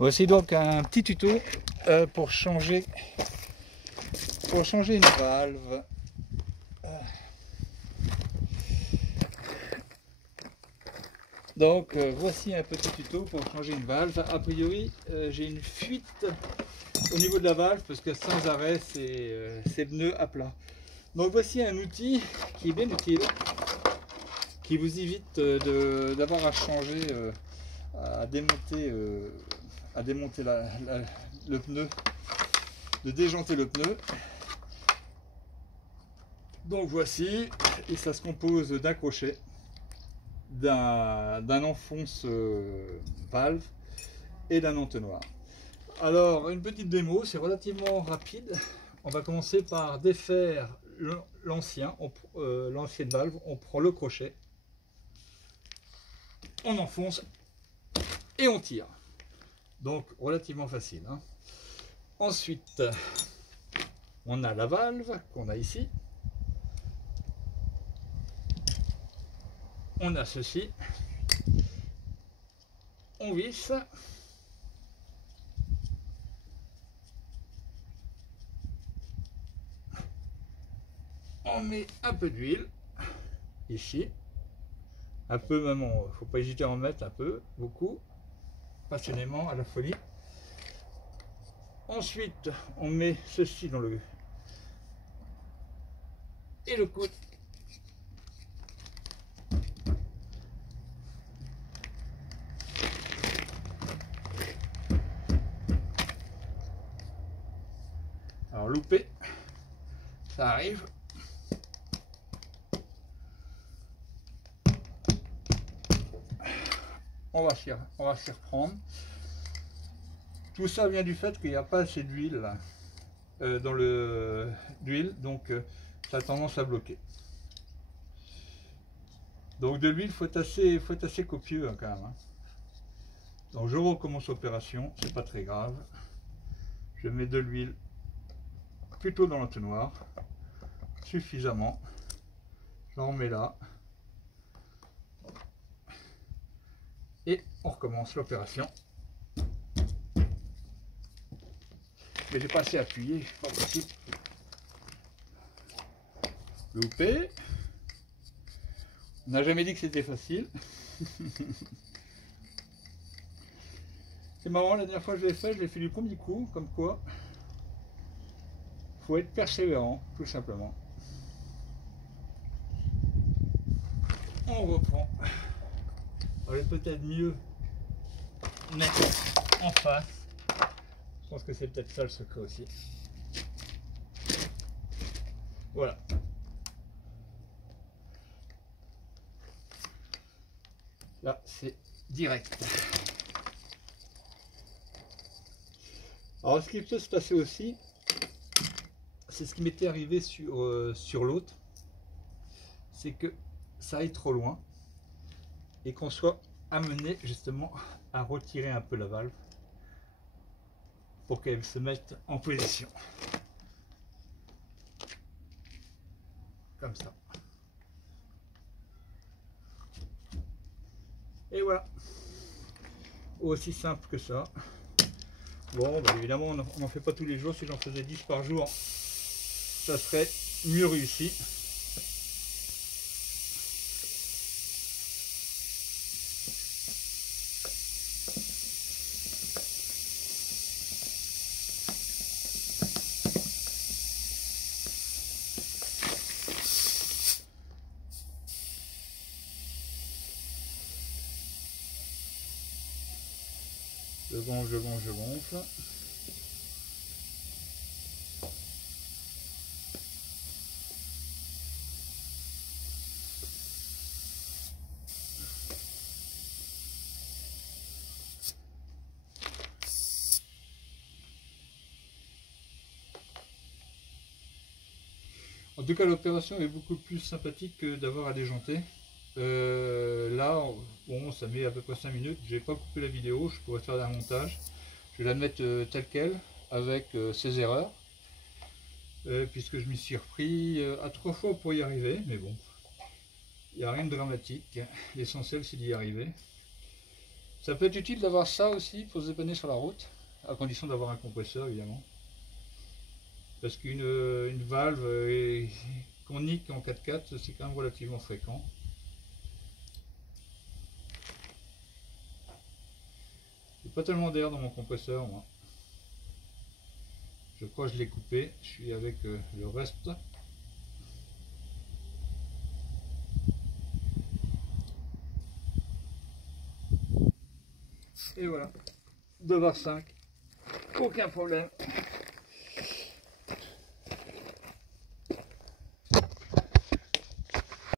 Voici donc un petit tuto pour changer une valve. Donc voici un petit tuto pour changer une valve. A priori j'ai une fuite au niveau de la valve parce que sans arrêt c'est pneus à plat. Donc voici un outil qui est bien utile, qui vous évite d'avoir à changer, à démonter le pneu, de déjanter le pneu. Donc voici, et ça se compose d'un crochet, d'un enfonce valve et d'un entonnoir. Alors une petite démo, c'est relativement rapide. On va commencer par défaire l'ancienne valve. On prend le crochet, on enfonce et on tire. Donc relativement facile, hein. Ensuite, on a la valve qu'on a ici. On a ceci. On visse. On met un peu d'huile ici. Un peu même, il ne faut pas hésiter à en mettre un peu, beaucoup, passionnément, à la folie. Ensuite, on met ceci dans le... et le coude. Alors loupé, ça arrive. On va s'y reprendre. Tout ça vient du fait qu'il n'y a pas assez d'huile dans l'huile, donc ça a tendance à bloquer. Donc de l'huile, faut être assez copieux hein, quand même. Hein. Donc je recommence l'opération, c'est pas très grave. Je mets de l'huile plutôt dans l'entonnoir, suffisamment. J'en remets là. Et on recommence l'opération. Mais j'ai pas assez appuyé, pas possible. Loupé. On n'a jamais dit que c'était facile. C'est marrant, la dernière fois que je l'ai fait du premier coup, comme quoi. Faut être persévérant, tout simplement. On reprend. On va peut-être mieux mettre en face. Je pense que c'est peut-être ça le secret aussi. Voilà. Là, c'est direct. Alors, ce qui peut se passer aussi, c'est ce qui m'était arrivé sur l'autre, c'est que ça aille trop loin et qu'on soit amené justement à retirer un peu la valve pour qu'elle se mette en position. Comme ça. Et voilà. Aussi simple que ça. Bon, bah évidemment, on n'en fait pas tous les jours. Si j'en faisais 10 par jour, ça serait mieux réussi. Je gonfle. En tout cas, l'opération est beaucoup plus sympathique que d'avoir à déjanter. Là, bon, ça met à peu près 5 minutes. Je n'ai pas coupé la vidéo, je pourrais faire un montage. Je vais la mettre telle quelle, avec ses erreurs, puisque je m'y suis repris à 3 fois pour y arriver. Mais bon, il n'y a rien de dramatique. L'essentiel, c'est d'y arriver. Ça peut être utile d'avoir ça aussi pour se dépanner sur la route, à condition d'avoir un compresseur évidemment. Parce qu'une valve qu'on nique en 4x4, c'est quand même relativement fréquent. J'ai pas tellement d'air dans mon compresseur moi. Je crois que je l'ai coupé, je suis avec le reste. Et voilà, 2 bar 5, aucun problème.